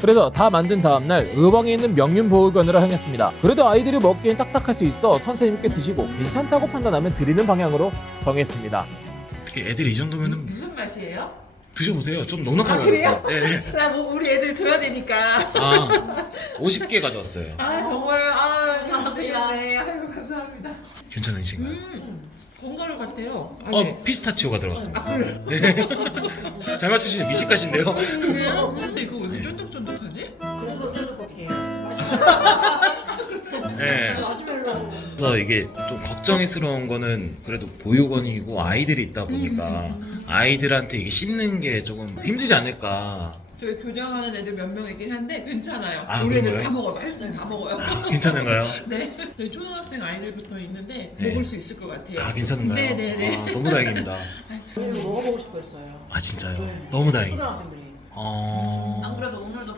그래서 다 만든 다음날 의왕에 있는 명륜보육원으로 향했습니다. 그래도 아이들이 먹기엔 딱딱할 수 있어 선생님께 드시고 괜찮다고 판단하면 드리는 방향으로 정했습니다. 어떻게 애들이 이 정도면은 무슨 맛이에요? 드셔보세요. 좀 넉넉하게 그래요? 먹었어요. 네. 나 뭐 우리 애들 줘야 되니까. 아 50개 가져왔어요. 아 정말 미안해. 아유 감사합니다. 괜찮으신가요? 건강할 것 같아요. 피스타치오가 들어갔습니다. 그래. 네. 잘 맞추시는 미식가신데요. 그래요? 근데 이거 왜 이렇게 쫀득쫀득하지? 그래서 쫀득거리게. 네. 마시멜로. 그래서 이게 좀 걱정스러운 거는 그래도 보육원이고 아이들이 있다 보니까 아이들한테 이게 씹는 게 조금 힘들지 않을까. 저희 교장하는 애들 몇 명 있긴 한데 괜찮아요. 아, 우리 애들 그런가요? 다 먹어요. 맛있으면 다 먹어요. 괜찮은가요? 네. 저희 초등학생 아이들부터 있는데 네. 먹을 수 있을 것 같아요. 아 괜찮은가요? 네네네. 아, 너무 다행입니다. 이거 먹어보고 싶어 했어요. 아 진짜요? 네. 너무 다행이다. 초등학생들이. 어... 안 그래도 오늘도